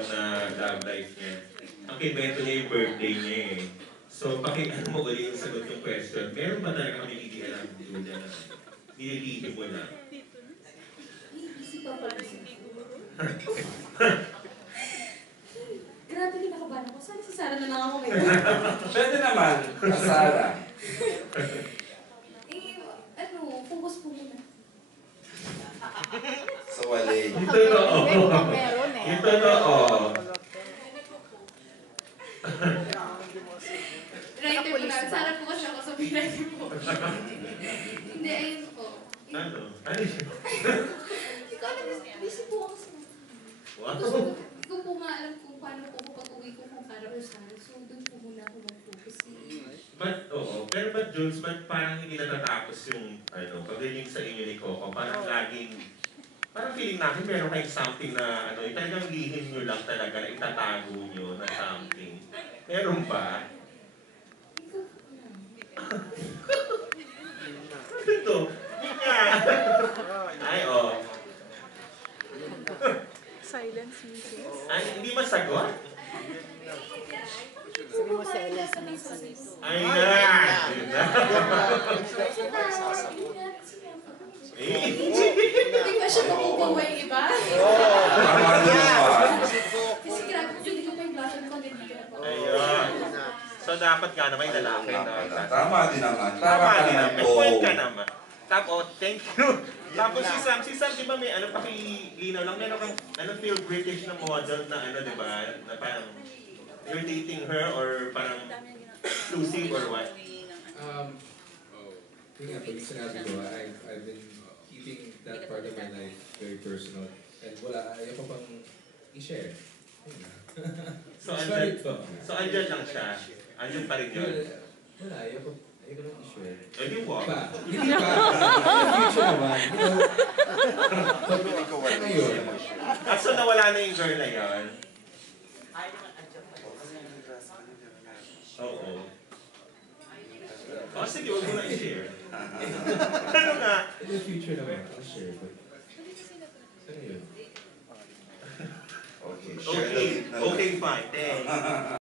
naman na love life niya. Ang kinwento niya yung birthday niya eh. So, pakinggan mo ulit yung sagot yung question. Meron ba talaga kami hindi alam ni Julia na nililihim mo lang? Isip pa pala siya. Grabe, kinakabahan ako. Sana si Sarah na lang ako ngayon. Pwede naman, Sarah. Focus po muna. Sa wali. Ito na Meron eh. Ito na Writer po namin. Sarah po kasi ako sa writer po. Hindi, ayun po. Ano? Ano siya? Hindi ko alam, busy po ako sa... Wow. Hindi ko po maalam kung paano po ako pag-uwi ko kung para ko saan. So, doon po muna ako mag-focus. Oo. Pero ba't Jules, ba't parang hindi natatapos yung pag-rinig sa inyo ni Coco? Parang laging, parang feeling natin meron kayong something na yung talagang lihim nyo lang talaga na itatago nyo na something. Meron ba? Ito. Ay, Silence music. Ay, hindi masagot? Sabi mo silence music. Ay na! Hindi ba siya makukuha yung iba? Tama naman. Kasi grabe, hindi ko pa yung blush on content dito po. Ayun. So, dapat nga naman yung lalaki na. Tama din naman. Tama din naman. May point ka Oo. naman. Tapos, thank you. Tapos si Sam, di ba may pakilinaw lang, meron kang, feel British na model na di ba? Na parang, you're dating her or parang exclusive or what? Yun nga, pag sinabi ko, I've been keeping that part of my life very personal. And ayaw ko pang i-share. So, andyan lang siya. Andyan pa rin yun. Wala, ayaw ko lang i-share. Eh, di what? Hindi pa. Future naman. Ngayon. So, nawala na yung girl na yun? Oo. Sige, huwag mo na i-share. Ano nga? In the future naman, I'll share. But, so ngayon. Okay, share the Okay, fine. Thanks.